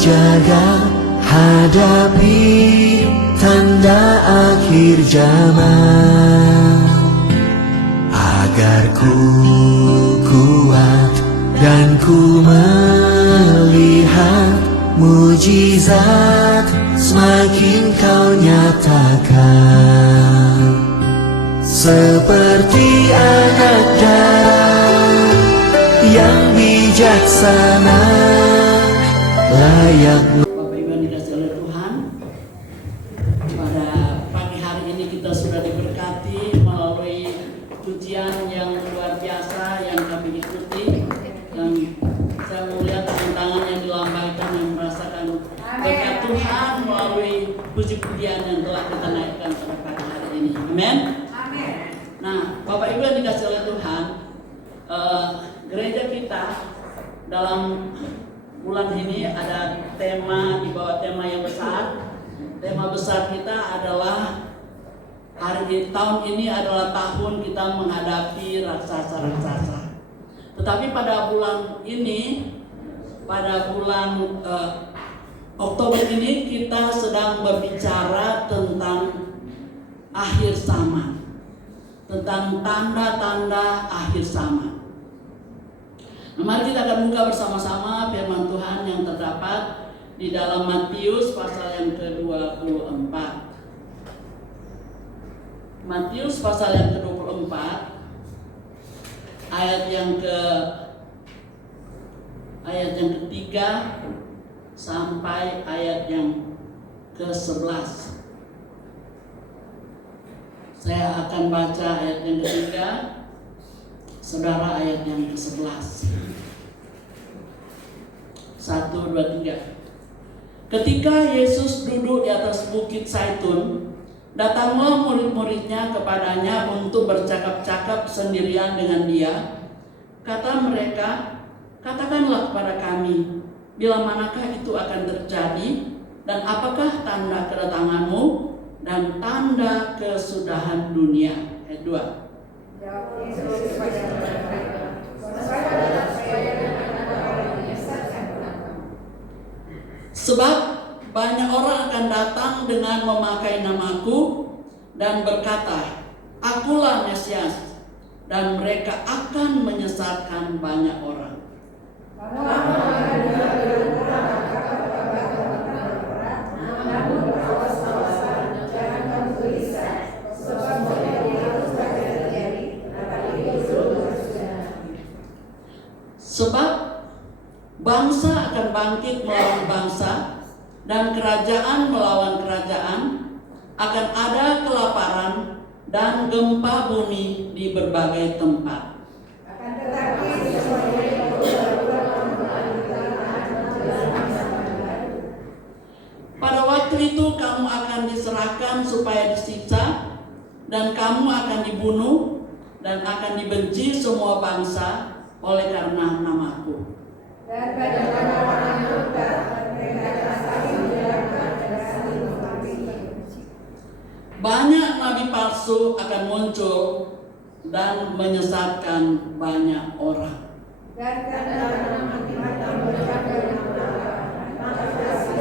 berjaga hadapi tanda akhir zaman, agar ku kuat dan ku melihat mujizat semakin kau nyatakan. Seperti anak darah yang bijaksana, layak. Bapak Ibu yang dikasihi oleh Tuhan, pada pagi hari ini kita sudah diberkati melalui pujian yang luar biasa yang kami ikuti, dan saya melihat tangan-tangan yang dilambaikan yang merasakan berkat Tuhan melalui puji-pujian yang telah kita naikkan pada pagi hari ini. Amin. Nah, Bapak Ibu yang dikasihi oleh Tuhan, gereja kita dalam bulan ini ada tema, di bawah tema yang besar. Tema besar kita adalah tahun ini adalah tahun kita menghadapi raksasa-raksasa. Tetapi pada bulan ini, pada bulan Oktober ini kita sedang berbicara tentang akhir zaman, tentang tanda-tanda akhir zaman. Nah, mari kita akan buka bersama-sama firman Tuhan yang terdapat di dalam Matius pasal yang ke-24. Matius pasal yang ke-24 ayat yang ketiga sampai ayat yang ke-11. Saya akan baca ayat yang ketiga, saudara ayat yang ke-11. 1, 2, 3. Ketika Yesus duduk di atas bukit Zaitun, datanglah murid-muridnya kepadanya untuk bercakap-cakap sendirian dengan dia. Kata mereka, katakanlah kepada kami, bila manakah itu akan terjadi, dan apakah tanda kedatanganmu dan tanda kesudahan dunia. Ayat 2. Sebab banyak orang akan datang dengan memakai namaku dan berkata, akulah Mesias, dan mereka akan menyesatkan banyak orang. Sebab bangsa akan bangkit melawan bangsa, dan kerajaan melawan kerajaan. Akan ada kelaparan dan gempa bumi di berbagai tempat. Pada waktu itu kamu akan diserahkan supaya disiksa, dan kamu akan dibunuh, dan akan dibenci semua bangsa oleh karena namaku. Dan pada orang mereka akan saling menyalahkan dan saling membenci. Banyak nabi palsu akan muncul dan menyesatkan banyak orang. Dan karena mata mereka maka kasih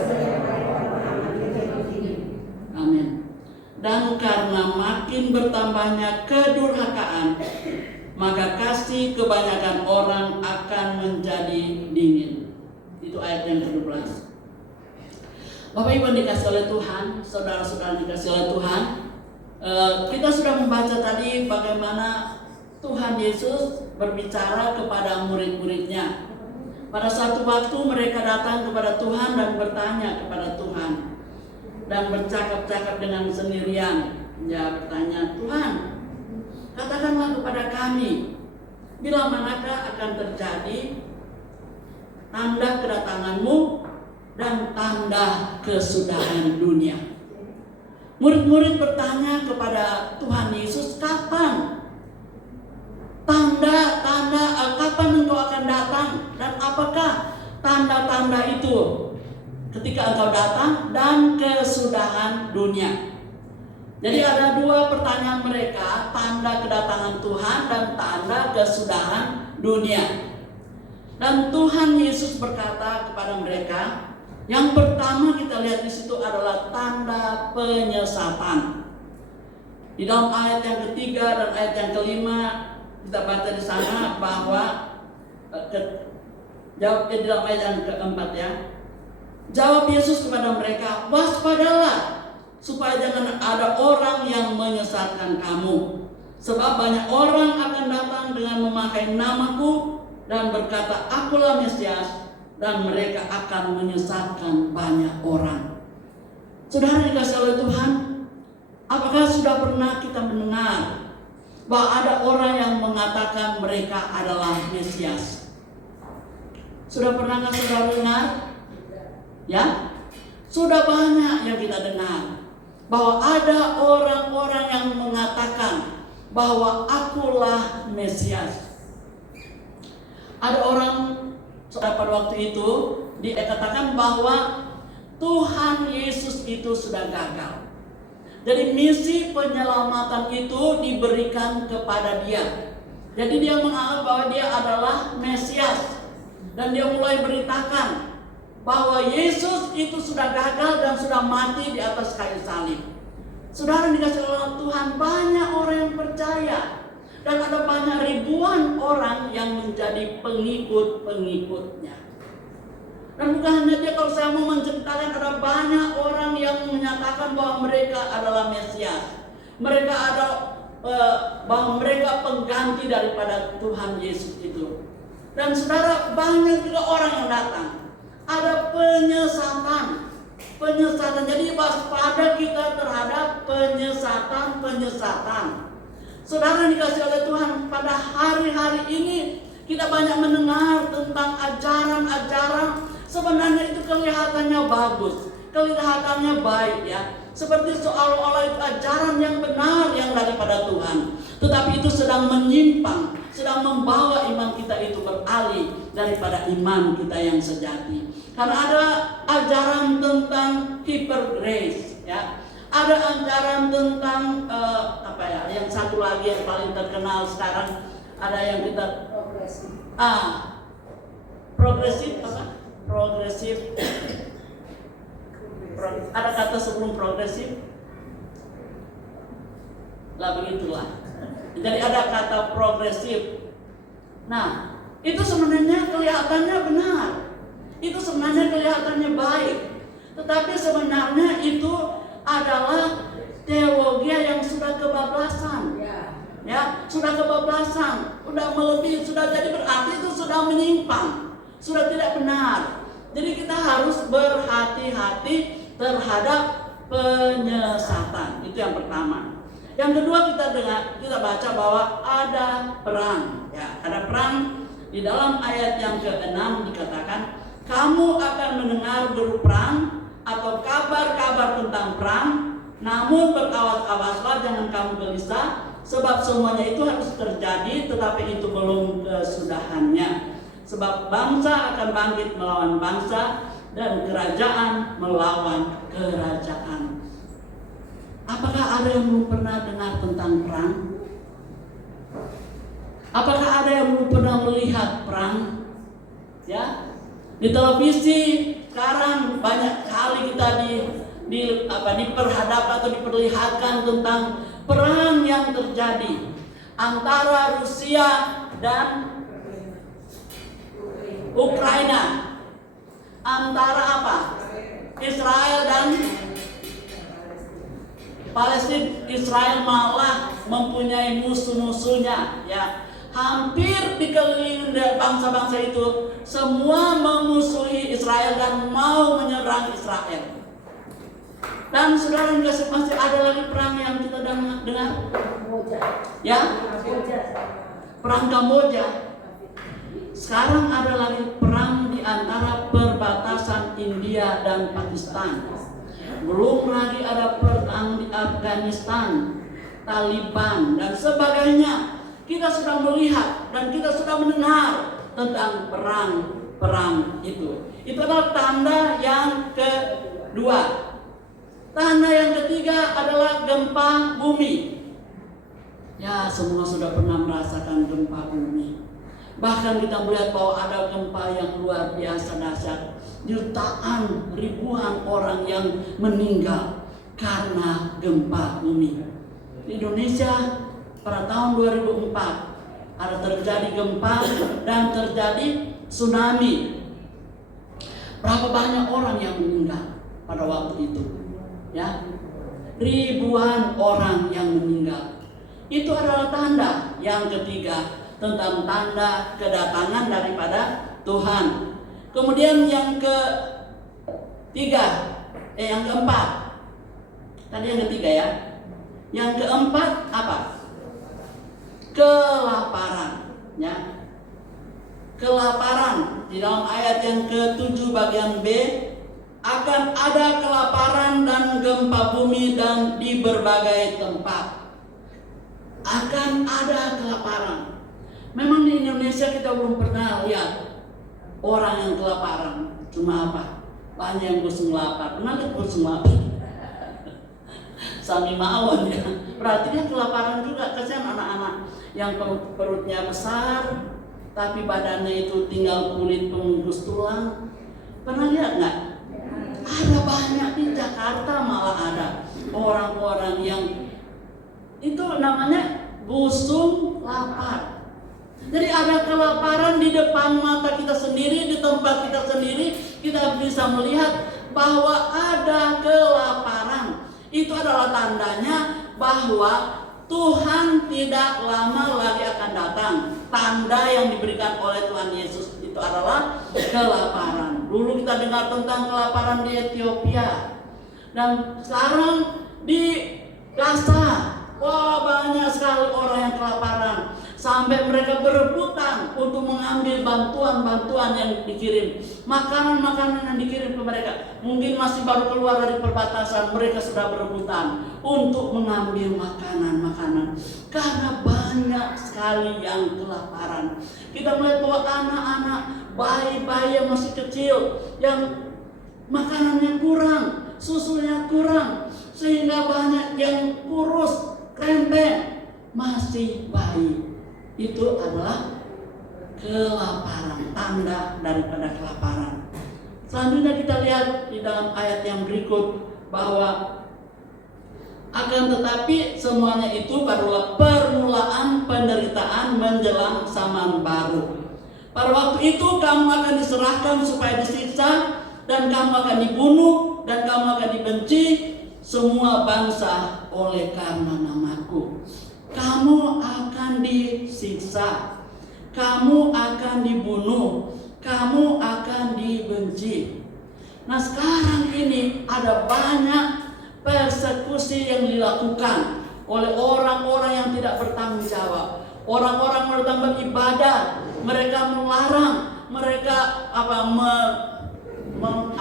orang menjadi tinggi. Amin. Dan karena makin bertambahnya kedurhakaan, maka kasih kebanyakan orang akan menjadi dingin. Itu ayat yang ke-12. Bapak Ibu yang dikasihi oleh Tuhan, saudara-saudara yang dikasihi oleh Tuhan, kita sudah membaca tadi bagaimana Tuhan Yesus berbicara kepada murid-muridnya. Pada satu waktu mereka datang kepada Tuhan dan bertanya kepada Tuhan, dan bercakap-cakap dengan sendirian. Dia bertanya, Tuhan, katakanlah kepada kami, bila manakah akan terjadi tanda kedatanganmu dan tanda kesudahan dunia. Murid-murid bertanya kepada Tuhan Yesus, kapan kapan engkau akan datang, dan apakah tanda-tanda itu ketika engkau datang dan kesudahan dunia. Jadi ada dua pertanyaan mereka, tanda kedatangan Tuhan dan tanda kesudahan dunia. Dan Tuhan Yesus berkata kepada mereka, Yang pertama kita lihat di situ adalah tanda penyesatan. Di dalam ayat yang ketiga dan ayat yang kelima kita baca di sana bahwa jawab di dalam ayat yang keempat ya. Jawab Yesus kepada mereka, waspadalah supaya jangan ada orang yang menyesatkan kamu. Sebab banyak orang akan datang dengan memakai namaku dan berkata, akulah Mesias, dan mereka akan menyesatkan banyak orang. Saudara dikasih oleh Tuhan, apakah sudah pernah kita mendengar bahwa ada orang yang mengatakan mereka adalah Mesias? Sudah pernahkah saudara dengar? Ya, sudah banyak yang kita dengar bahwa ada orang-orang yang mengatakan bahwa akulah Mesias. Ada orang pada waktu itu dikatakan bahwa Tuhan Yesus itu sudah gagal. Jadi misi penyelamatan itu diberikan kepada dia. Jadi dia menganggap bahwa dia adalah Mesias. Dan dia mulai beritakan bahwa Yesus itu sudah gagal dan sudah mati di atas kayu salib. Saudara dikasih oleh Tuhan, banyak orang yang percaya. Dan ada banyak ribuan orang yang menjadi pengikut-pengikutnya. Dan bukan hanya dia, kalau saya mau menceritakan, ada banyak orang yang menyatakan bahwa mereka adalah Mesias. Mereka bahwa mereka pengganti daripada Tuhan Yesus itu. Dan saudara, banyak juga orang yang datang. Ada penyesatan. Jadi waspada kita terhadap penyesatan. Saudara dikasih oleh Tuhan, pada hari-hari ini kita banyak mendengar tentang ajaran-ajaran sebenarnya itu kelihatannya bagus, kelihatannya baik ya. Seperti seolah-olah itu ajaran yang benar yang daripada Tuhan. Tetapi itu sedang menyimpang, sedang membawa iman kita itu beralih daripada iman kita yang sejati. Karena ada ajaran tentang hyper grace ya. Ada ajaran tentang yang satu lagi yang paling terkenal sekarang, ada yang kita progresif ada kata sebelum progresif lah, begitulah. Jadi ada kata progresif. Nah, itu sebenarnya kelihatannya benar, itu sebenarnya kelihatannya baik, tetapi sebenarnya itu adalah teologi yang sudah kebablasan. Ya, sudah kebablasan, sudah melebihi, sudah jadi berarti itu sudah menyimpang, sudah tidak benar. Jadi kita harus berhati-hati terhadap penyesatan. Itu yang pertama. Yang kedua, kita baca bahwa ada perang. Ya, ada perang. Di dalam ayat yang ke-6 dikatakan, kamu akan mendengar deru perang atau kabar-kabar tentang perang, namun berawas-awaslah, jangan kamu gelisah, sebab semuanya itu harus terjadi, tetapi itu belum kesudahannya. Sebab bangsa akan bangkit melawan bangsa, dan kerajaan melawan kerajaan. Apakah ada yang belum pernah dengar tentang perang? Apakah ada yang belum pernah melihat perang? Ya, di televisi sekarang banyak kali kita diperhadapkan atau diperlihatkan tentang perang yang terjadi antara Rusia dan Ukraina, antara apa? Israel dan Palestina. Israel malah mempunyai musuh-musuhnya, ya. Hampir dikelilingi bangsa-bangsa itu, semua memusuhi Israel dan mau menyerang Israel. Dan saudara masih ada lagi perang yang kita dengar, ya, perang Kamboja. Sekarang ada lagi perang di antara perbatasan India dan Pakistan. Belum lagi ada perang di Afghanistan, Taliban dan sebagainya. Kita sudah melihat dan kita sudah mendengar tentang perang itu. Itu adalah tanda yang kedua. Tanda yang ketiga adalah gempa bumi. Ya, semua sudah pernah merasakan gempa bumi. Bahkan kita melihat bahwa ada gempa yang luar biasa dahsyat jutaan, ribuan orang yang meninggal karena gempa bumi. Di Indonesia pada tahun 2004 ada terjadi gempa dan terjadi tsunami. Berapa banyak orang yang meninggal pada waktu itu? Ya, ribuan orang yang meninggal. Itu adalah tanda yang ketiga tentang tanda kedatangan daripada Tuhan. Kemudian yang keempat. Tadi yang ketiga ya. Yang keempat apa? Kelaparan, ya. Kelaparan di dalam ayat yang ke-7 bagian B, akan ada kelaparan dan gempa bumi dan di berbagai tempat. Akan ada kelaparan. Memang di Indonesia kita belum pernah lihat orang yang kelaparan. Cuma apa? Banyak yang gusung lapar. Pernah lihat gusung lapar? Sami mawon ya. Berarti dia kelaparan juga. Kasihan anak-anak yang perutnya besar, tapi badannya itu tinggal kulit pembungkus tulang. Pernah lihat nggak? Ada banyak di Jakarta, malah ada orang-orang yang itu namanya busung lapar. Jadi ada kelaparan di depan mata kita sendiri, di tempat kita sendiri, kita bisa melihat bahwa ada kelaparan. Itu adalah tandanya bahwa Tuhan tidak lama lagi akan datang. Tanda yang diberikan oleh Tuhan Yesus itu adalah kelaparan. Dulu kita dengar tentang kelaparan di Ethiopia, dan sekarang di Gaza. Wah, banyak sekali orang yang kelaparan. Sampai mereka berebutan untuk mengambil bantuan-bantuan yang dikirim. Makanan-makanan yang dikirim ke mereka. Mungkin masih baru keluar dari perbatasan, mereka sudah berebutan untuk mengambil makanan-makanan. Karena banyak sekali yang kelaparan. Kita melihat bahwa anak-anak, bayi-bayi yang masih kecil, yang makanannya kurang, susunya kurang, sehingga banyak yang kurus, krempeng, masih bayi. Itu adalah kelaparan, tanda daripada kelaparan. Selanjutnya kita lihat di dalam ayat yang berikut bahwa akan tetapi semuanya itu barulah permulaan penderitaan menjelang zaman baru. Pada waktu itu kamu akan diserahkan supaya disiksa, dan kamu akan dibunuh, dan kamu akan dibenci semua bangsa oleh karena namaku. Kamu akan disiksa, kamu akan dibunuh, kamu akan dibenci. Nah, sekarang ini ada banyak persekusi yang dilakukan oleh orang-orang yang tidak bertanggung jawab. Orang-orang yang datang beribadah, mereka melarang, mereka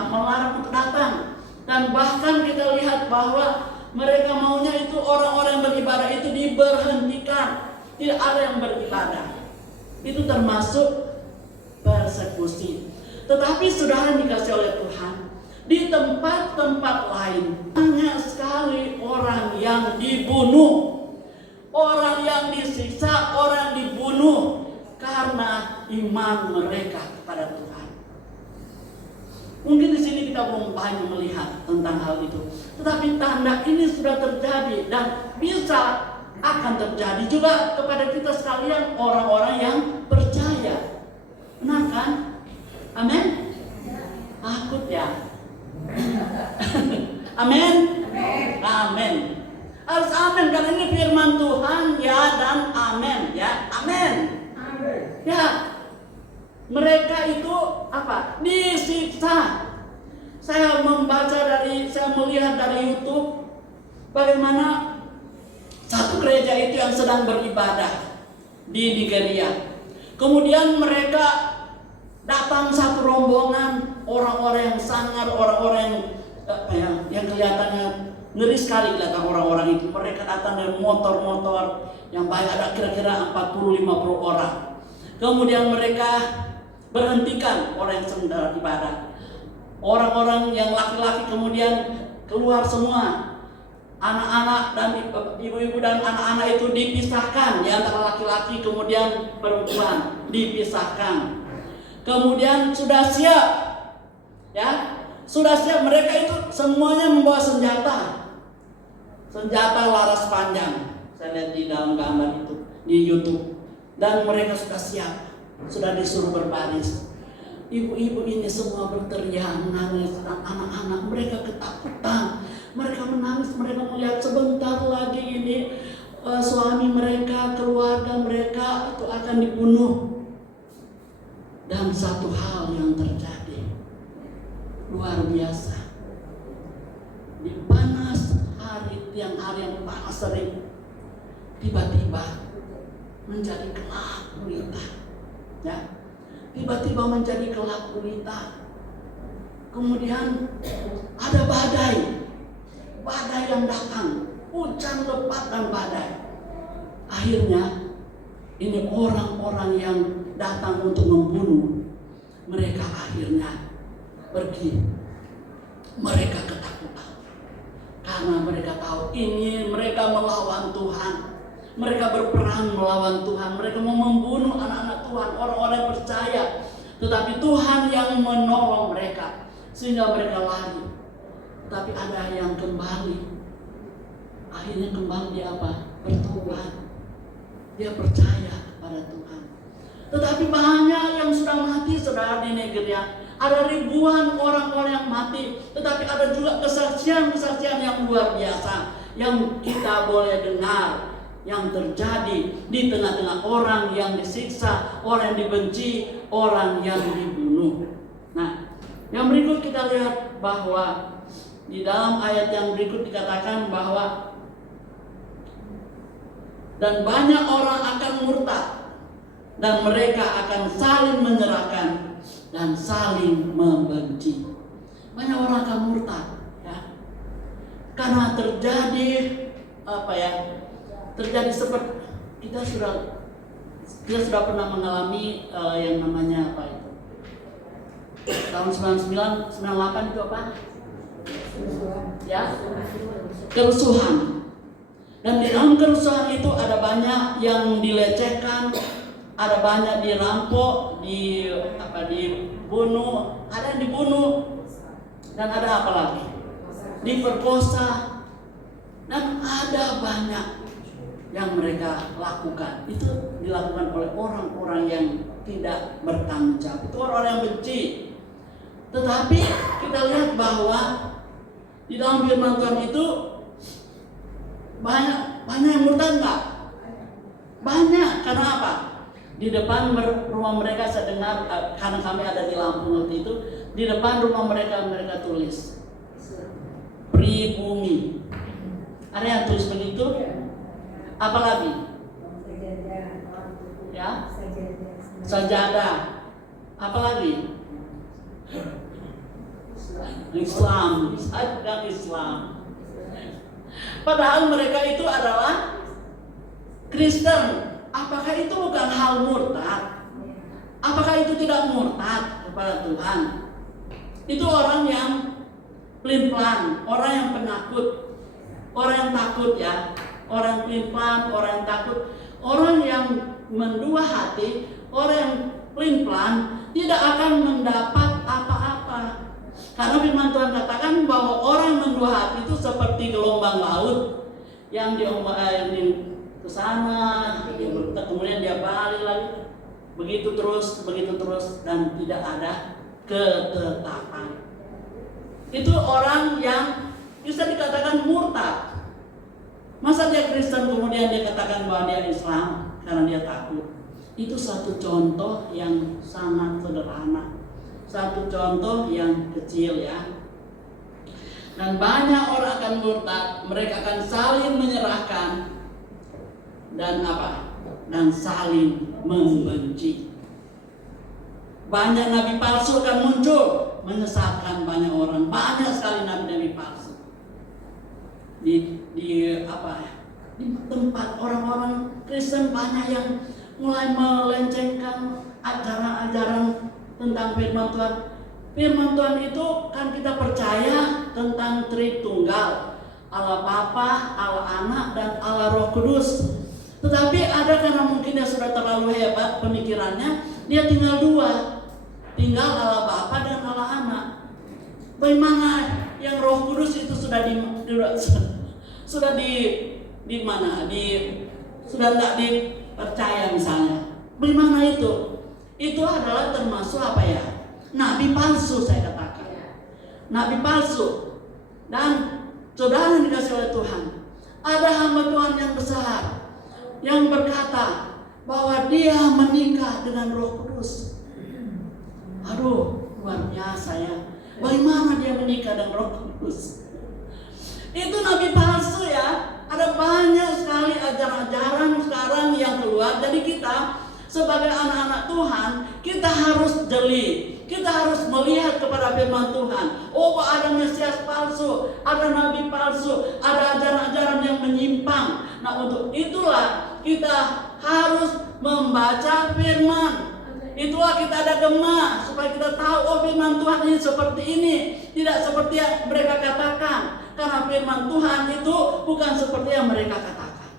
melarang untuk datang. Dan bahkan kita lihat bahwa mereka maunya itu orang-orang yang beribadah itu diberhentikan. Tidak ada yang beribadah. Itu termasuk persekusi. Tetapi saudara dikasih oleh Tuhan, di tempat-tempat lain banyak sekali orang yang dibunuh, orang yang disiksa, orang dibunuh karena iman mereka kepada Tuhan. Mungkin di sini kita belum banyak melihat tentang hal itu, tetapi tanda ini sudah terjadi dan bisa akan terjadi juga kepada kita sekalian, orang-orang yang percaya. Benar kan? Amin? Takut ya? Amin? Amin. Harus amin, karena ini firman Tuhan, ya, dan amin, ya. Amin. Ya. Mereka itu apa? Disiksa. Saya melihat dari YouTube bagaimana satu gereja itu yang sedang beribadah di Nigeria. Kemudian mereka datang satu rombongan orang-orang yang sangar, orang-orang yang kelihatannya ngeri sekali kelihatan orang-orang itu. Mereka datang dengan motor-motor yang banyak, ada kira-kira 40-50 orang. Kemudian mereka berhentikan orang yang sedang ibadah. Orang-orang yang laki-laki kemudian keluar semua. Anak-anak dan ibu-ibu dan anak-anak itu dipisahkan di antara laki-laki kemudian perempuan dipisahkan. Kemudian sudah siap Ya, sudah siap. Mereka itu semuanya membawa senjata laras panjang. Saya lihat di dalam gambar itu di YouTube. Dan mereka sudah siap, sudah disuruh berbaris. Ibu-ibu ini semua berteriak, menangis, dan anak-anak mereka ketakutan. Mereka menangis, mereka melihat sebentar lagi ini suami mereka, keluarga mereka itu akan dibunuh. Dan satu hal yang terjadi luar biasa. Di panas hari yang panas sering, tiba-tiba menjadi gelap gulita. Ya, tiba-tiba menjadi gelap gulita. Kemudian ada badai yang datang, hujan lebat dan badai. Akhirnya ini orang-orang yang datang untuk membunuh mereka akhirnya pergi. Mereka ketakutan karena mereka tahu ini mereka melawan Tuhan. Mereka berperang melawan Tuhan. Mereka mau membunuh anak-anak Tuhan, orang-orang yang percaya. Tetapi Tuhan yang menolong mereka sehingga mereka lari. Tapi ada yang kembali. Akhirnya kembali dia apa? Bertobat. Dia percaya kepada Tuhan. Tetapi banyak yang sudah mati, saudara, di Nigeria. Ada ribuan orang-orang yang mati. Tetapi ada juga kesaksian-kesaksian yang luar biasa yang kita boleh dengar, yang terjadi di tengah-tengah orang yang disiksa, orang yang dibenci, orang yang dibunuh. Nah, yang berikut kita lihat bahwa di dalam ayat yang berikut dikatakan bahwa dan banyak orang akan murtad dan mereka akan saling menyerahkan dan saling membenci. Banyak orang akan murtad, ya, karena terjadi terjadi seperti kita sudah pernah mengalami yang namanya apa itu? Tahun 99, 98 itu apa? Ya, kerusuhan. Dan di dalam kerusuhan itu ada banyak yang dilecehkan, ada banyak dirampok, dibunuh, ada yang dibunuh, dan ada apa lagi? Diperkosa, dan ada banyak yang mereka lakukan. Itu dilakukan oleh orang-orang yang tidak bertanggung jawab. Itu orang-orang yang benci. Tetapi kita lihat bahwa di dalam firman Tuhan itu banyak yang murtad enggak? Banyak. Karena apa? Di depan rumah mereka saya dengar, karena kami ada di Lampung waktu itu, di depan rumah mereka tulis pribumi. Ada yang tulis begitu? Apa lagi? Ya? Sajadah. Apa lagi? Islam. Sajadah Islam. Padahal mereka itu adalah Kristen. Apakah itu bukan hal murtad? Apakah itu tidak murtad kepada Tuhan? Itu orang yang pelin-pelan, orang yang penakut, orang yang takut, ya, orang yang pelin-pelan, orang yang takut, orang yang mendua hati, orang yang pelin-pelan tidak akan mendapat apa-apa. Karena firman Tuhan katakan bahwa orang yang mendua hati itu seperti gelombang laut yang ke sana, kemudian dia balik lagi, begitu terus, dan tidak ada ketetapan. Itu orang yang bisa dikatakan murtad. Masa dia Kristen kemudian dia katakan bahwa dia Islam karena dia takut. Itu satu contoh yang sangat sederhana, satu contoh yang kecil, ya. Dan banyak orang akan murtad, mereka akan saling menyerahkan dan saling membenci. Banyak nabi palsu akan muncul menyesatkan banyak orang. Banyak sekali nabi-nabi palsu di tempat orang-orang Kristen. Banyak yang mulai melencengkan ajaran-ajaran tentang firman Tuhan. Firman Tuhan itu kan kita percaya tentang Tritunggal, Allah Bapa, Allah Anak, dan Allah Roh Kudus. Tetapi ada karena mungkin dia sudah terlalu hebat pemikirannya, dia tinggal dua, tinggal Allah Bapa dan Allah Anak. Bagaimana yang Roh Kudus itu sudah di mana? Sudah tidak dipercaya misalnya. Bagaimana itu? Itu adalah termasuk apa ya? Nabi palsu, saya katakan. Nabi palsu. Dan saudara yang dikasih oleh Tuhan, ada hamba Tuhan yang besar yang berkata bahwa dia menikah dengan Roh Kudus. Aduh, luar biasa ya. Bagaimana dia menikah dengan Roh Kudus? Itu nabi palsu ya. Ada banyak sekali ajaran-ajaran sekarang yang keluar. Jadi kita sebagai anak-anak Tuhan, kita harus jeli. Kita harus melihat kepada firman Tuhan. Oh, ada Mesias palsu, ada nabi palsu, ada ajaran-ajaran yang menyimpang. Nah, untuk itulah kita harus membaca firman. Itulah kita ada gema supaya kita tahu, oh firman Tuhan ini seperti ini, tidak seperti yang mereka katakan. Karena firman Tuhan itu bukan seperti yang mereka katakan.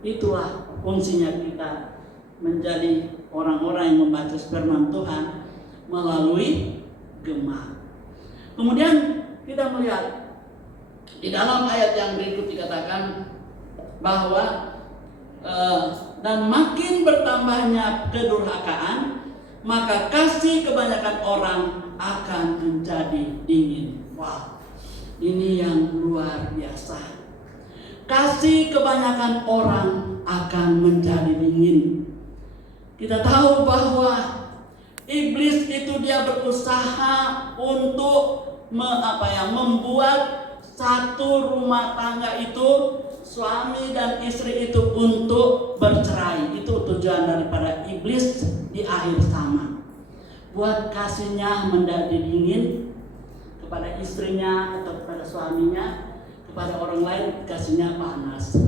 Itulah fungsinya kita menjadi orang-orang yang membaca firman Tuhan melalui gema. Kemudian kita melihat di dalam ayat yang berikut dikatakan bahwa dan makin bertambahnya kedurhakaan, maka kasih kebanyakan orang akan menjadi dingin. Wow, ini yang luar biasa. Kasih kebanyakan orang akan menjadi dingin. Kita tahu bahwa iblis itu dia berusaha untuk membuat satu rumah tangga itu, suami dan istri itu untuk bercerai. Itu tujuan daripada iblis di akhir zaman. Buat kasihnya menjadi dingin kepada istrinya atau kepada suaminya, kepada orang lain kasihnya panas.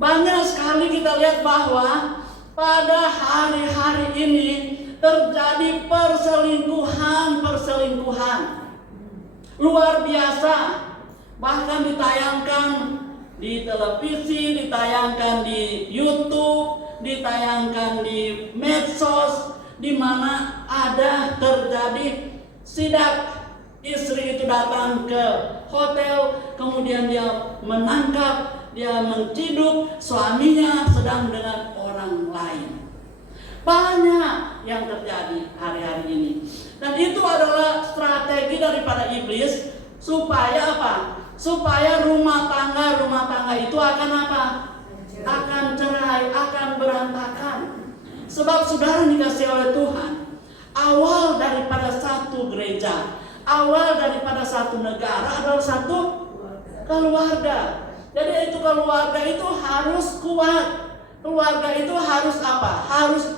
Banyak sekali kita lihat bahwa pada hari-hari ini terjadi perselingkuhan luar biasa. Bahkan ditayangkan di televisi, ditayangkan di YouTube, ditayangkan di medsos, di mana ada terjadi sidak. Istri itu datang ke hotel, kemudian dia menangkap, dia menciduk suaminya sedang dengan orang lain. Banyak yang terjadi hari-hari ini. Dan itu adalah strategi daripada iblis supaya apa? Supaya rumah tangga itu akan apa? Akan cerai, akan berantakan. Sebab saudara dikasih oleh Tuhan, awal daripada satu gereja, awal daripada satu negara adalah satu keluarga. Jadi itu keluarga itu harus kuat. Keluarga itu harus apa? Harus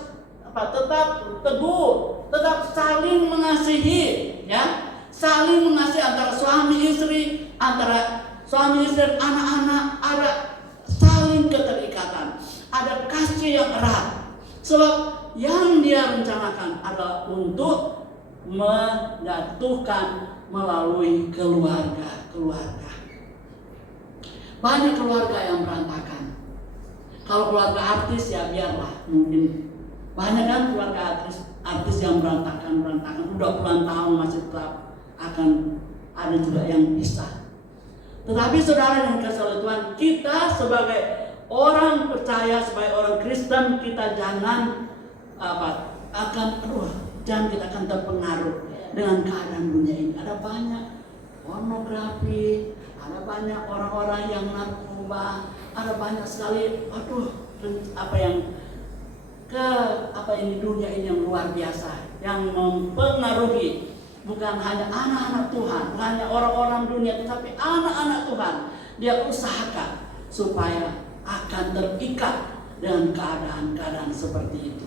tetap teguh, tetap saling mengasihi, ya. Saling mengasihi antara suami istri, anak-anak, ada saling keterikatan, ada kasih yang erat. Sebab yang dia rencanakan adalah untuk menjatuhkan melalui keluarga. Banyak keluarga yang berantakan. Kalau keluarga artis ya biarlah, mungkin banyak kan keluarga artis yang berantakan udah puluhan tahun masih tetap akan ada juga yang bisa. Tetapi saudara yang dikasihi oleh Tuhan, kita sebagai orang percaya, sebagai orang Kristen, kita jangan jangan kita akan terpengaruh dengan keadaan dunia ini. Ada banyak pornografi, ada banyak orang-orang yang narkoba, ada banyak sekali dunia ini yang luar biasa, yang mempengaruhi bukan hanya anak-anak Tuhan, bukan hanya orang-orang dunia, tetapi anak-anak Tuhan. Dia usahakan supaya akan terikat dengan keadaan-keadaan seperti itu.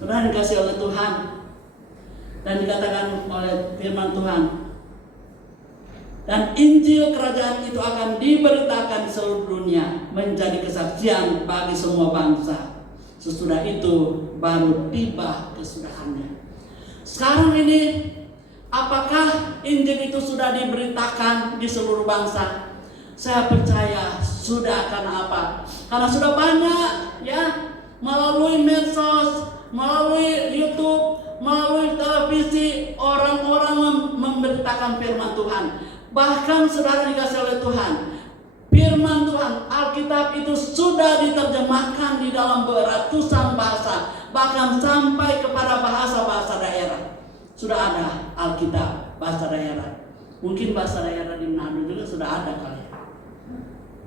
Saudara dikasih oleh Tuhan, dan dikatakan oleh firman Tuhan, dan Injil kerajaan itu akan diberitakan di seluruh dunia menjadi kesaksian bagi semua bangsa. Sesudah itu baru tiba kesudahannya. Sekarang ini apakah Injil itu sudah diberitakan di seluruh bangsa? Saya percaya sudah. Karena apa? Karena sudah banyak ya, melalui medsos, melalui YouTube, melalui televisi, orang-orang memberitakan firman Tuhan. Bahkan saudara dikasih oleh Tuhan, firman Tuhan, Alkitab itu sudah diterjemahkan di dalam beratusan bahasa, bahkan sampai kepada bahasa-bahasa daerah. Sudah ada Alkitab bahasa daerah. Mungkin bahasa daerah di Manado juga sudah ada kali ya.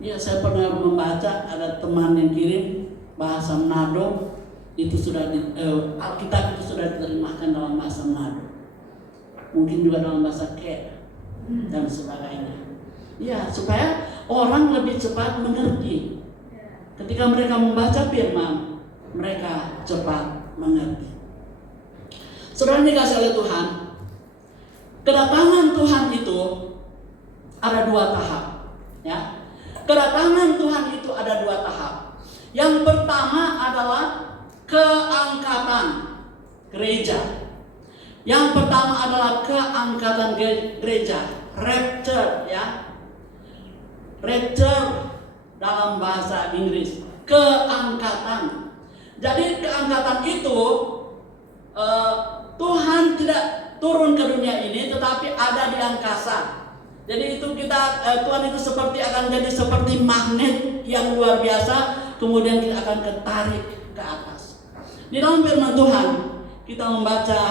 Ya, saya pernah membaca ada teman yang kirim bahasa Manado, itu sudah Alkitab itu sudah diterjemahkan dalam bahasa Manado. Mungkin juga dalam bahasa Ke dan sebagainya. Ya, supaya orang lebih cepat mengerti. Ketika mereka membaca firman, mereka cepat mengerti. Saudara dikasih oleh Tuhan, kedatangan Tuhan itu ada 2 tahap, ya. Kedatangan Tuhan itu ada 2 tahap. Yang pertama adalah keangkatan gereja. Yang pertama adalah keangkatan gereja, rapture, ya. Rapture dalam bahasa Inggris, keangkatan. Jadi keangkatan itu Tuhan tidak turun ke dunia ini, tetapi ada di angkasa. Jadi itu Tuhan itu seperti akan jadi seperti magnet yang luar biasa, kemudian kita akan ketarik ke atas. Di dalam firman Tuhan kita membaca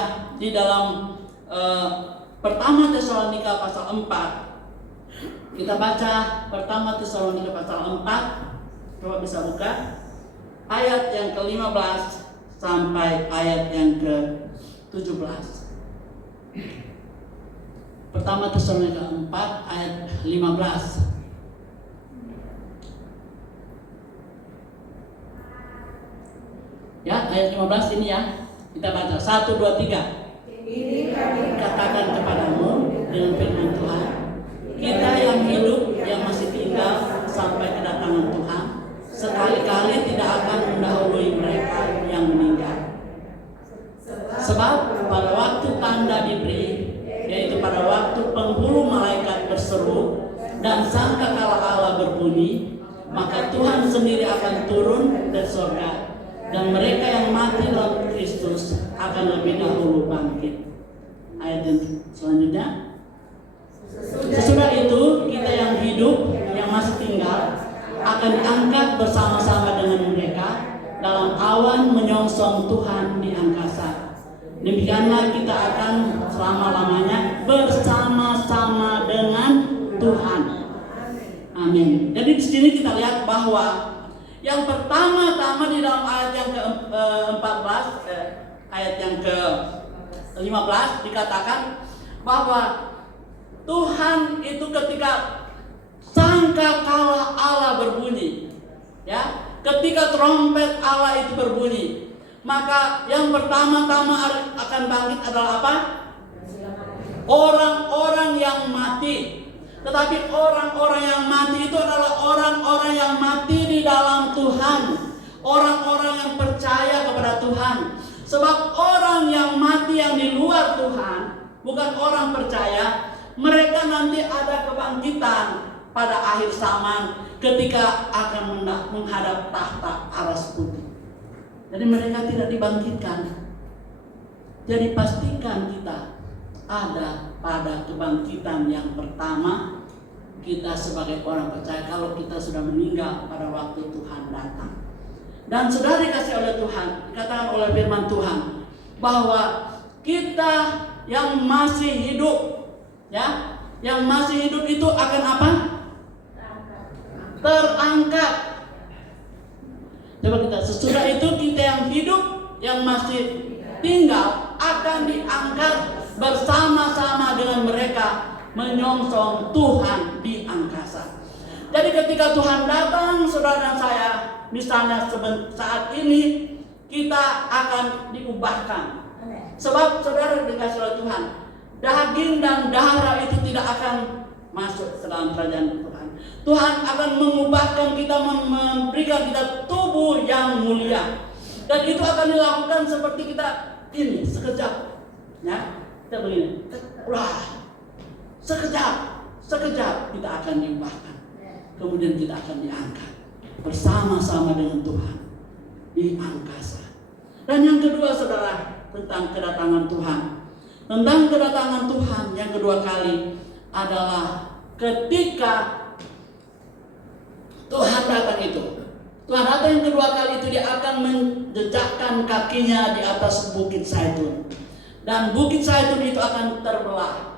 di dalam pertama Tesalonika pasal 4. Kita baca pertama Tesalonika pasal 4. Coba bisa buka ayat yang ke-15 sampai ayat yang ke-17. Pertama Tesalonika 4 ayat 15. Ya, ayat 15 ini ya. Kita baca 1 2 3. Katakan kepadamu dengan firman Tuhan, kita yang hidup yang masih tinggal sampai kedatangan Tuhan sekali-kali tidak akan mendahului mereka yang meninggal. Sebab pada waktu tanda diberi, yaitu pada waktu penghulu malaikat berseru dan sangkakala Allah berbunyi, maka Tuhan sendiri akan turun dari surga, dan mereka yang mati dalam Kristus akan lebih dahulu bangkit. Ayat yang selanjutnya. Sesudah itu kita yang hidup yang masih tinggal akan diangkat bersama-sama dengan mereka dalam awan menyongsong Tuhan di angkasa. Demikianlah kita akan selama-lamanya bersama-sama dengan Tuhan. Amin. Jadi di sini kita lihat bahwa yang pertama-tama di dalam ayat yang ke-14, ayat yang ke-15 dikatakan bahwa Tuhan itu ketika sangkakala Allah berbunyi, ya, ketika trompet Allah itu berbunyi, maka yang pertama-tama akan bangkit adalah apa? Orang-orang yang mati. Tetapi orang-orang yang mati itu adalah orang-orang yang mati di dalam Tuhan, orang-orang yang percaya kepada Tuhan. Sebab orang yang mati yang di luar Tuhan, bukan orang percaya, mereka nanti ada kebangkitan pada akhir zaman ketika akan menghadap tahta aras putih. Jadi mereka tidak dibangkitkan. Jadi pastikan kita ada pada kebangkitan yang pertama, kita sebagai orang percaya kalau kita sudah meninggal pada waktu Tuhan datang. Dan sudah dikasih oleh Tuhan, dikatakan oleh firman Tuhan bahwa kita yang masih hidup, ya, yang masih hidup itu akan apa? Terangkat. Coba kita, sesudah itu kita yang hidup yang masih tinggal akan diangkat bersama-sama dengan mereka menyongsong Tuhan di angkasa. Jadi ketika Tuhan datang, saudara dan saya, misalnya saat ini kita akan diubahkan. Sebab saudara dikasih oleh Tuhan, daging dan darah itu tidak akan masuk ke dalam kerajaan Tuhan. Tuhan akan mengubahkan kita, memberikan kita tubuh yang mulia. Dan itu akan dilakukan seperti kita ini, sekejap. Ya, kita begini. Wah, sekejap kita akan diubahkan. Kemudian kita akan diangkat bersama-sama dengan Tuhan di angkasa. Dan yang kedua saudara, tentang kedatangan Tuhan. Tentang kedatangan Tuhan yang kedua kali adalah ketika Tuhan datang itu. Tuhan datang yang kedua kali itu, dia akan menjejakkan kakinya di atas bukit Zaitun. Dan bukit Zaitun itu akan terbelah.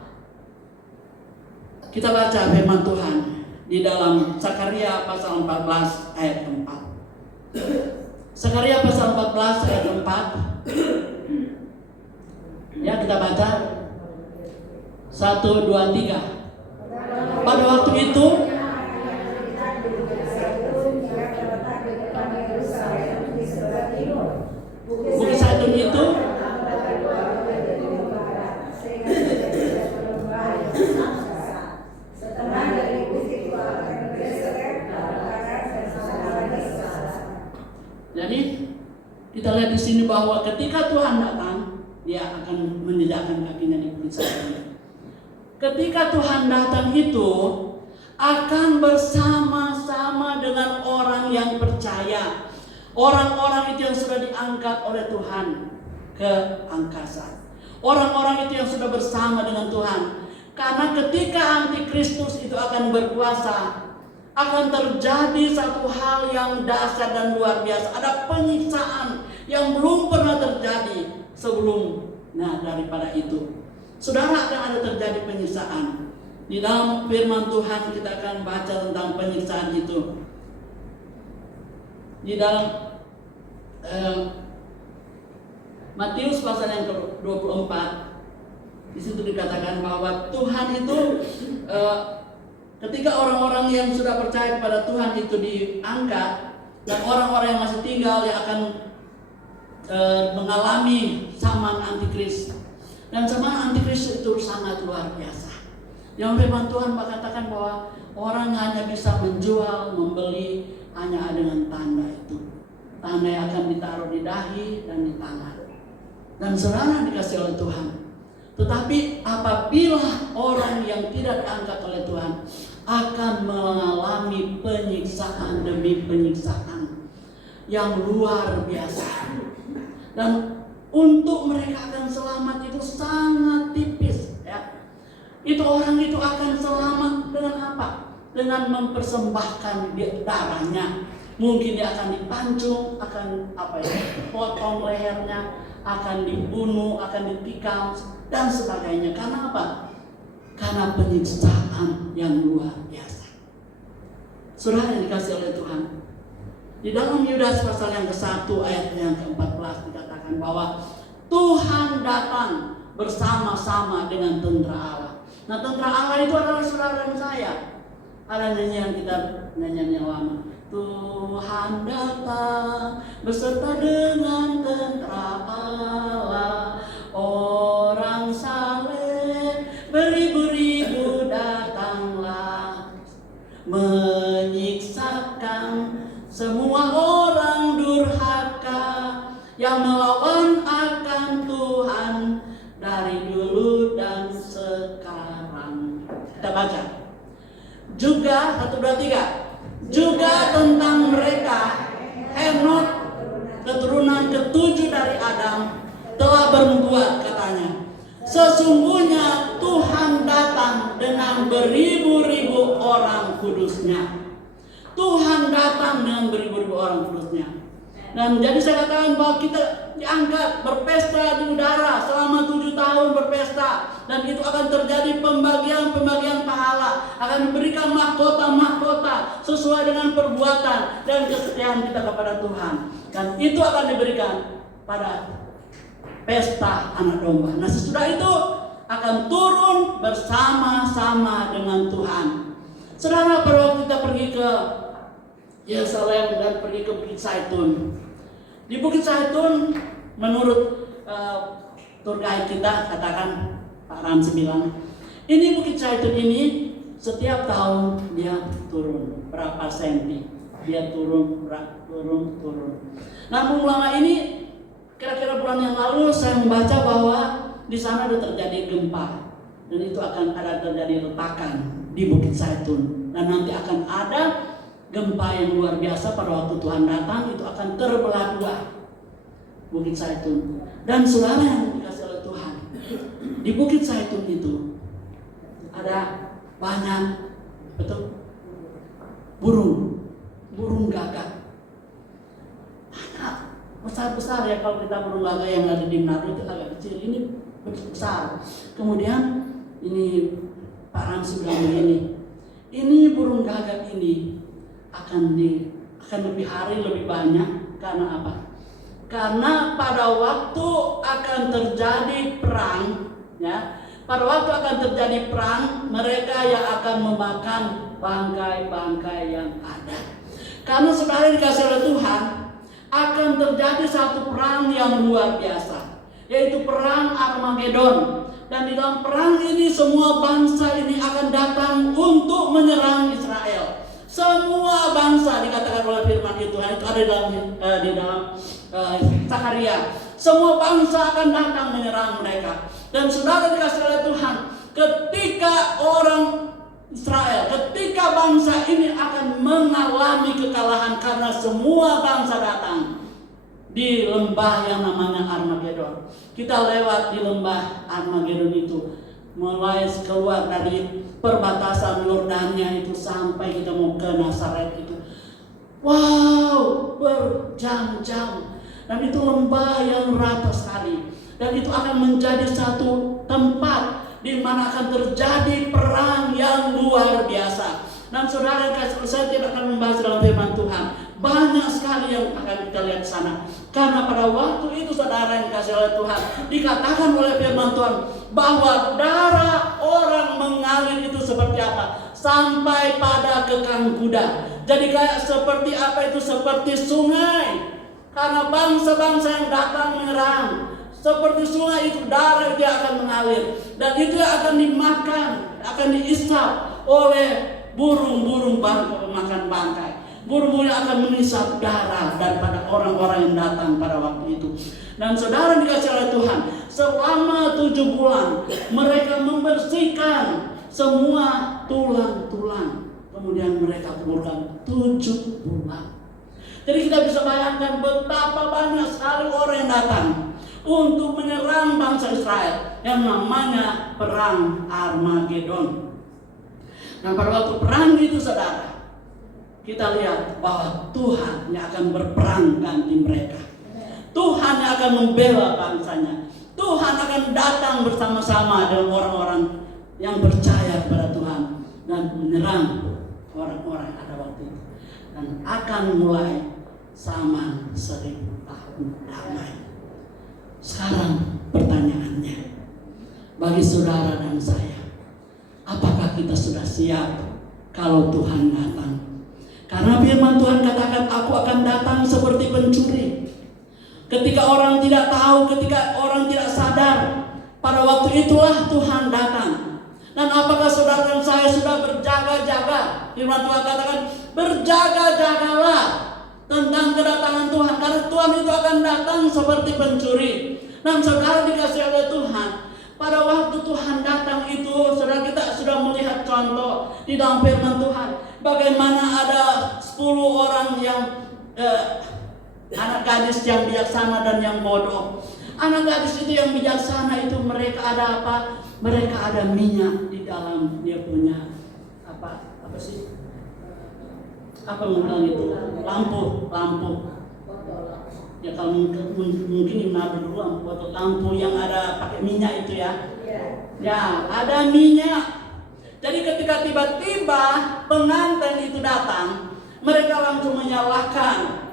Kita baca firman Tuhan di dalam Zakaria pasal 14 ayat 4. Zakaria pasal 14 ayat 4. Ya, kita baca 1, 2, 3. Pada waktu itu bukit Zaitun itu jadi kita lihat di sini bahwa ketika Tuhan datang, dia akan menjejakkan kakinya di bukit Zaitun. Ketika Tuhan datang itu akan bersama-sama dengan orang yang percaya. Orang-orang itu yang sudah diangkat oleh Tuhan ke angkasa. Orang-orang itu yang sudah bersama dengan Tuhan. Karena ketika antikristus itu akan berkuasa, akan terjadi satu hal yang dahsyat dan luar biasa. Ada penyiksaan yang belum pernah terjadi sebelumnya daripada itu. Saudara, akan ada terjadi penyiksaan. Di dalam firman Tuhan kita akan baca tentang penyiksaan itu. Di dalam Matius pasal yang ke-24, di situ dikatakan bahwa Tuhan itu ketika orang-orang yang sudah percaya kepada Tuhan itu diangkat, dan orang-orang yang masih tinggal yang akan mengalami zaman antikris. Dan zaman antikris itu sangat luar biasa. Yang firman Tuhan mengatakan bahwa orang hanya bisa menjual, membeli hanya dengan tanda itu. Tanda yang akan ditaruh di dahi dan di tangan. Dan saudara dikasih oleh Tuhan. Tetapi apabila orang yang tidak diangkat oleh Tuhan akan mengalami penyiksaan demi penyiksaan yang luar biasa. Dan untuk mereka akan selamat itu sangat tipis, ya. Itu orang itu akan selamat dengan apa? Dengan mempersembahkan darahnya. Mungkin dia akan dipancung, akan potong lehernya, akan dibunuh, akan ditikam dan sebagainya. Karena apa? Karena penyiksaan yang luar biasa. Saudara yang dikasih oleh Tuhan, di dalam Yudas pasal yang ke-1 ayat yang ke-14 dikatakan bahwa Tuhan datang bersama-sama dengan tentara Allah. Nah, tentara Allah itu adalah saudara dan saya. Ada nyanyian kita, nyanyian yang lama. Tuhan datang beserta dengan tentara Allah, orang saleh beribu-ribu datanglah, menyiksakan semua orang durhaka yang melawan akan Tuhan dari dulu dan sekarang. Kita baca juga 1, 2, 3. Juga tentang mereka Henok keturunan ke-7 dari Adam telah bernubuat, katanya, sesungguhnya Tuhan datang dengan beribu-ribu orang kudusnya. Tuhan datang dengan beribu-ribu orang kudusnya. Dan jadi saya katakan bahwa kita diangkat berpesta di udara selama 7 tahun berpesta. Dan itu akan terjadi pembagian pahala. Akan diberikan mahkota-mahkota sesuai dengan perbuatan dan kesetiaan kita kepada Tuhan. Dan itu akan diberikan pada pesta anak domba. Nah, sesudah itu akan turun bersama-sama dengan Tuhan. Saudara, pada waktu kita pergi ke Yerusalem dan pergi ke Bukit Zaitun. Di Bukit Zaitun, menurut tour guide kita, katakan Pak Ramsi bilang, ini Bukit Zaitun ini setiap tahun dia turun berapa senti, dia turun. Namun lama ini, kira-kira bulan yang lalu saya membaca bahwa di sana ada terjadi gempa dan itu akan ada terjadi retakan di Bukit Zaitun, dan nanti akan ada gempa yang luar biasa pada waktu Tuhan datang, itu akan terbelah dua. Bukit Zaitun. Dan saudara yang dikasih oleh Tuhan, di Bukit Zaitun itu ada banyak burung gagak. Banyak, besar-besar ya. Kalau kita burung gagak yang ada di Manado itu agak kecil, ini besar. Kemudian ini Pak Ramsi bilang begini, ini burung gagak ini akan lebih hari lebih banyak. Karena apa? Karena pada waktu akan terjadi perang, ya. Pada waktu akan terjadi perang, mereka yang akan memakan bangkai-bangkai yang ada. Karena saudara dikasih oleh Tuhan, akan terjadi satu perang yang luar biasa, yaitu perang Armageddon. Dan di dalam perang ini semua bangsa ini akan datang untuk menyerang Israel. Semua bangsa dikatakan oleh firman itu ada di dalam Zakaria. Semua bangsa akan datang menyerang mereka. Dan saudara dikasih oleh Tuhan, ketika orang Israel, ketika bangsa ini akan mengalami kekalahan karena semua bangsa datang di lembah yang namanya Armageddon. Kita lewat di lembah Armageddon itu, mulai keluar dari perbatasan Yordania itu sampai kita mau ke Nazaret itu. Wow, berjam-jam. Dan itu lembah yang rata sekali. Dan itu akan menjadi satu tempat di mana akan terjadi perang yang luar biasa. Dan saudara, saya tidak akan membahas dalam firman Tuhan. Banyak sekali yang akan kita lihat di sana. Karena pada waktu itu saudara yang dikasih oleh Tuhan, dikatakan oleh firman Tuhan bahwa darah orang mengalir itu seperti apa? Sampai pada kekang kuda. Jadi kayak seperti apa itu? Seperti sungai. Karena bangsa-bangsa yang datang menyerang, seperti sungai itu darah dia akan mengalir. Dan itu akan dimakan, akan diisap oleh burung-burung pemakan bangkai. Burung-burung akan mengisap darah daripada orang-orang yang datang pada waktu itu. Dan saudara dikasih oleh Tuhan, selama 7 bulan mereka membersihkan semua tulang-tulang. Kemudian mereka kuburkan 7 bulan. Jadi kita bisa bayangkan betapa banyak sekali orang yang datang untuk menyerang bangsa Israel yang namanya perang Armageddon. Nah, pada waktu perang itu saudara, kita lihat bahwa Tuhan yang akan berperang ganti mereka. Tuhan yang akan membela bangsanya. Tuhan akan datang bersama-sama dengan orang-orang yang percaya kepada Tuhan dan menyerang orang-orang yang ada waktu itu. Dan akan mulai sama 1000 tahun damai. Sekarang pertanyaannya, bagi saudara dan saya, apakah kita sudah siap kalau Tuhan datang? Karena firman Tuhan katakan, aku akan datang seperti pencuri. Ketika orang tidak tahu, ketika orang tidak sadar, pada waktu itulah Tuhan datang. Dan apakah saudara dan saya sudah berjaga-jaga? Firman Tuhan katakan, berjaga-jagalah tentang kedatangan Tuhan. Karena Tuhan itu akan datang seperti pencuri. Dan saudara dikasih oleh Tuhan, pada waktu Tuhan datang itu, saudara kita sudah melihat contoh di dalam firman Tuhan. Bagaimana ada 10 orang yang anak gadis yang bijaksana dan yang bodoh. Anak gadis itu yang bijaksana itu mereka ada apa? Mereka ada minyak di dalam dia punya apa sih? Apa ngomong itu? Lampu. Ya kalau mungkin Nabi dulu lampu yang ada pakai minyak itu ya. Ya, ada minyak. Jadi ketika tiba-tiba pengantin itu datang, mereka langsung menyalakan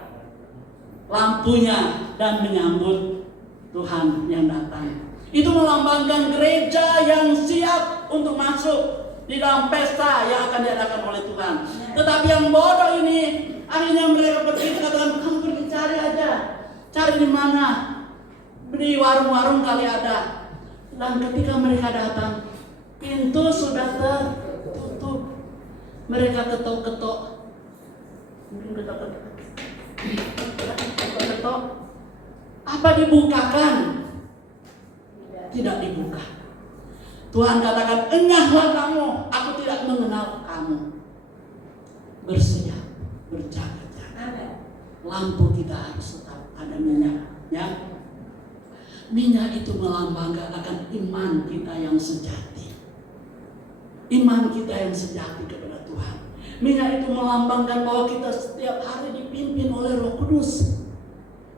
lampunya dan menyambut Tuhan yang datang. Itu melambangkan gereja yang siap untuk masuk di dalam pesta yang akan diadakan oleh Tuhan. Tetapi yang bodoh ini akhirnya mereka pergi katakan, kamu pergi cari aja. Cari di mana? Di warung-warung kali ada. Dan ketika mereka datang, pintu sudah tertutup. Mereka ketok-ketok. Mungkin ketok-ketok. Apa dibukakan? Tidak dibuka. Tuhan katakan, enyahlah kamu, aku tidak mengenal kamu. Bersiap, berjaga-jaga. Lampu kita harus tetap ada minyak, ya. Minyak itu melambangkan akan iman kita yang sejati. Iman kita yang sejati kepada Tuhan. Minyak itu melambangkan bahwa kita setiap hari dipimpin oleh Roh Kudus.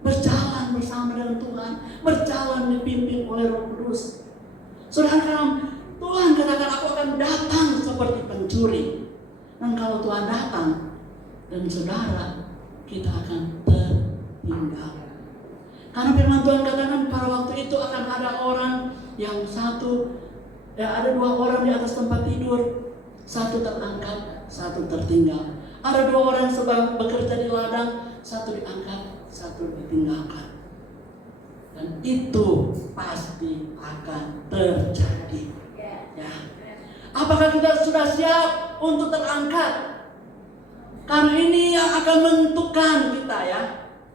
Berjalan bersama dengan Tuhan. Berjalan dipimpin oleh Roh Kudus. Saudara, Tuhan katakan aku akan datang seperti pencuri. Dan kalau Tuhan datang dan saudara, kita akan tertinggal. Karena firman Tuhan katakan pada waktu itu akan ada orang yang ada 2 orang di atas tempat tidur. 1 terangkat, 1 tertinggal. Ada 2 orang yang sedang bekerja di ladang, 1 diangkat, 1 ditinggalkan. Dan itu pasti akan terjadi. Ya. Apakah kita sudah siap untuk terangkat? Karena ini yang akan menentukan kita ya.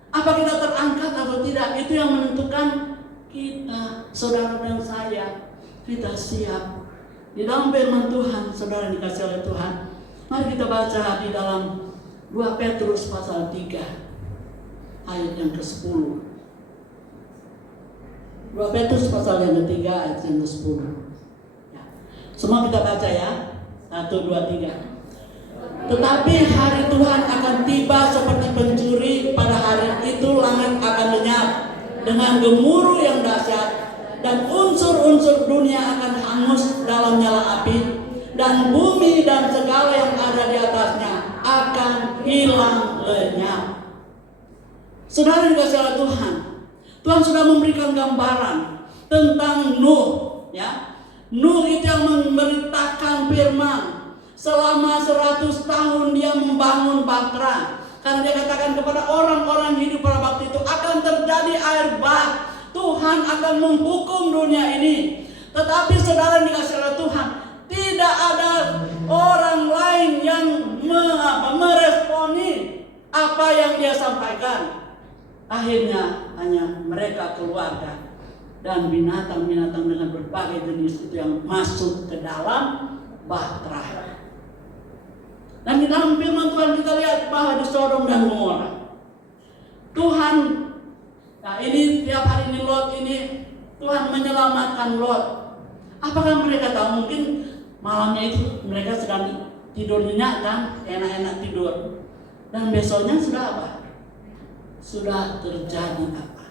Apa kita terangkat atau tidak, itu yang menentukan kita, saudara dan saya, kita siap. Di dalam firman Tuhan, saudara dikasih oleh Tuhan, mari kita baca di dalam 2 Petrus pasal 3, ayat yang ke-10. 2 Petrus pasal yang ke-3, ayat yang ke-10. Ya. Semua kita baca ya, 1, 2, 3. Tetapi hari Tuhan akan tiba seperti pencuri. Pada hari itu langit akan lenyap dengan gemuruh yang dahsyat, dan unsur-unsur dunia akan hangus dalam nyala api, dan bumi dan segala yang ada di atasnya akan hilang lenyap. Saudara dikasih oleh Tuhan, Tuhan sudah memberikan gambaran tentang Nuh, ya. Nuh itu yang memberitakan firman. Selama 100 tahun dia membangun bahtera. Karena dia katakan kepada orang-orang hidup pada waktu itu akan terjadi air bah. Tuhan akan menghukum dunia ini. Tetapi saudara dikasih oleh Tuhan, tidak ada orang lain yang meresponi apa yang dia sampaikan. Akhirnya hanya mereka keluarga dan binatang-binatang dengan berbagai jenis itu yang masuk ke dalam bahtera. Dan di dalam firman Tuhan kita lihat bahwa di Sodom dan Gomora, Tuhan, nah ini tiap hari ini Lot ini, Tuhan menyelamatkan Lot. Apakah mereka tahu? Mungkin malamnya itu mereka sedang tidur nyenyak kan, enak-enak tidur. Dan besoknya sudah apa? Sudah terjadi apa?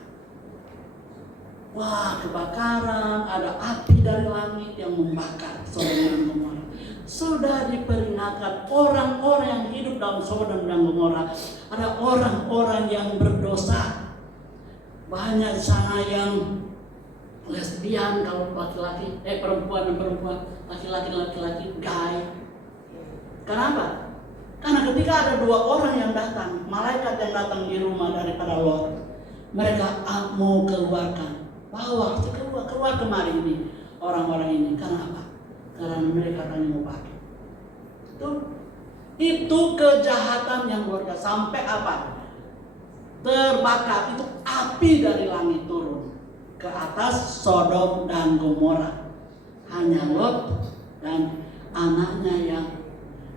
Wah, kebakaran, ada api dari langit yang membakar Sodom dan Gomora. Sudah diperingatkan orang-orang yang hidup dalam Sodom dan Gomora. Ada orang-orang yang berdosa. Banyak sana yang lesbian kalau laki-laki, perempuan dan perempuan, laki-laki dan laki-laki, gay. Kenapa? Karena ketika ada 2 orang yang datang, malaikat yang datang di rumah daripada Lot, mereka mau keluarkan, bawa keluar kemari ini orang-orang ini. Karena apa? Karena mereka hanya mau pakai. Itu kejahatan yang luar biasa. Sampai apa? Terbakar, itu api dari langit turun ke atas Sodom dan Gomora. Hanya Lot dan anaknya yang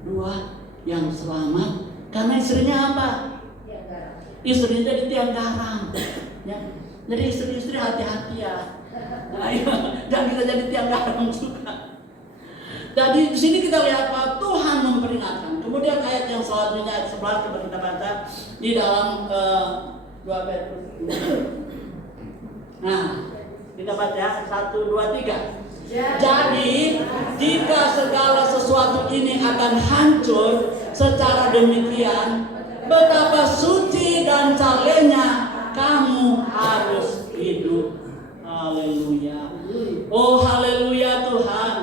2 yang selamat. Karena istrinya apa? Istrinya jadi tiang garam. Ya. Jadi istri-istri hati-hati ya. Nah, jangan kita jadi tiang garam juga. Jadi di sini kita lihat bahwa Tuhan memperingatkan. Kemudian ayat yang selanjutnya, ayat 11, coba kita baca di dalam 2 Petrus. Nah, kita baca 1, 2, 3. Jadi jika segala sesuatu ini akan hancur secara demikian, betapa suci dan salehnya kamu harus hidup. Haleluya. Oh haleluya Tuhan.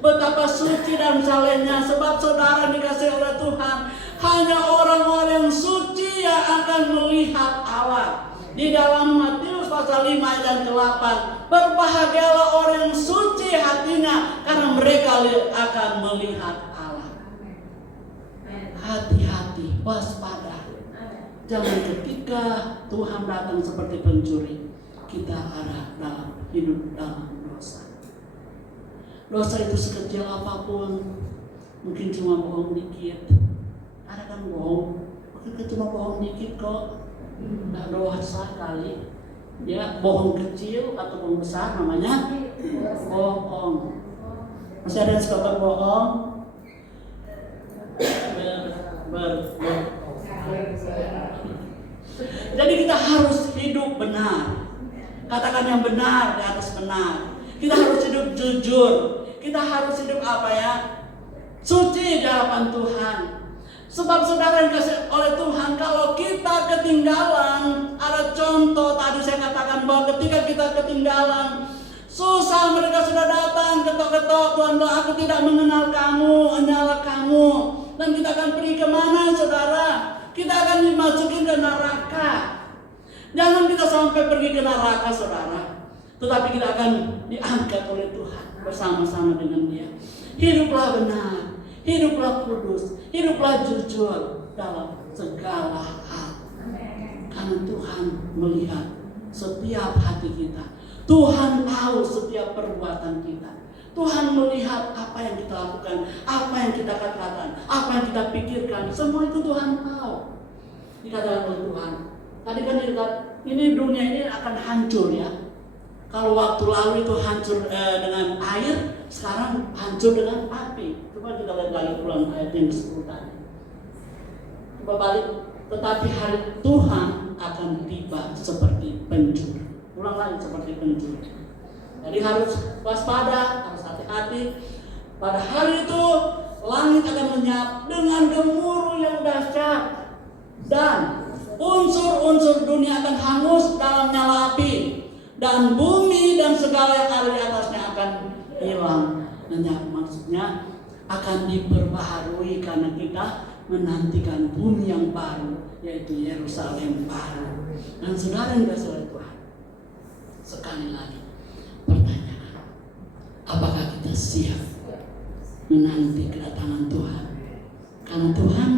Betapa suci dan salehnya, sebab saudara dikasih oleh Tuhan. Hanya orang-orang yang suci yang akan melihat Allah. Di dalam Matius pasal 5 ayat 8, berbahagialah orang yang suci hatinya, karena mereka akan melihat Allah. Hati-hati, waspada. Jangan ketika Tuhan datang seperti pencuri, kita ada dalam hidup dalam dosa. Dosa itu sekecil apapun, mungkin cuma bohong dikit. Ada kan bohong, mungkin cuma bohong dikit kok, nggak dosa kali. Ya, bohong kecil atau bohong besar namanya bohong. Masih ada yang suka berbohong? Jadi kita harus hidup benar. Katakan yang benar di atas benar. Kita harus hidup jujur. Kita harus hidup apa ya? Suci di hadapan Tuhan. Sebab saudara yang kasih oleh Tuhan, kalau kita ketinggalan, ada contoh tadi saya katakan bahwa ketika kita ketinggalan, susah mereka sudah datang ketok-ketok, Tuhan bilang aku tidak mengenal kamu, hanyalah kamu. Dan kita akan pergi kemana saudara? Kita akan dimasukin ke neraka. Jangan kita sampai pergi ke neraka saudara, tetapi kita akan diangkat oleh Tuhan bersama-sama dengan Dia. Hiduplah benar, hiduplah kudus, hiduplah jujur dalam segala hal. Karena Tuhan melihat setiap hati kita. Tuhan tahu setiap perbuatan kita. Tuhan melihat apa yang kita lakukan, apa yang kita katakan, apa yang kita pikirkan. Semua itu Tuhan tahu. Dikatakan oleh Tuhan. Tadi kan dikatakan, ini dunia ini akan hancur ya. Kalau waktu lalu itu hancur dengan air, sekarang hancur dengan api. Coba kita lihat lagi ulang ayat yang ke-10 tadi. Coba balik. Tetapi hari Tuhan akan tiba seperti pencuri. Ulang lagi seperti pencuri. Jadi harus waspada, harus hati-hati. Pada hari itu langit akan lenyap dengan gemuruh yang dahsyat dan unsur-unsur dunia akan hangus dalam nyala api, dan bumi dan segala yang ada di atasnya akan hilang. Lenyap maksudnya akan diperbaharui karena kita menantikan bumi yang baru, yaitu Yerusalem baru. Dan saudara yang dikasihi oleh Tuhan, sekali lagi pertanyaan, apakah kita siap menanti kedatangan Tuhan? Karena Tuhan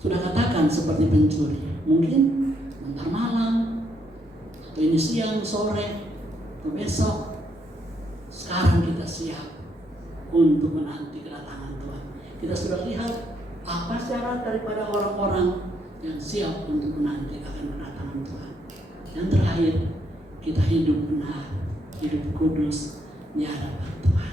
sudah katakan seperti pencuri, mungkin bentar malam, atau ini siang, sore, atau besok. Sekarang kita siap untuk menanti kedatangan Tuhan. Kita sudah lihat apa syarat daripada orang-orang yang siap untuk menanti akan kedatangan Tuhan. Yang terakhir, kita hidup benar, hidup kudus di hadapan Tuhan.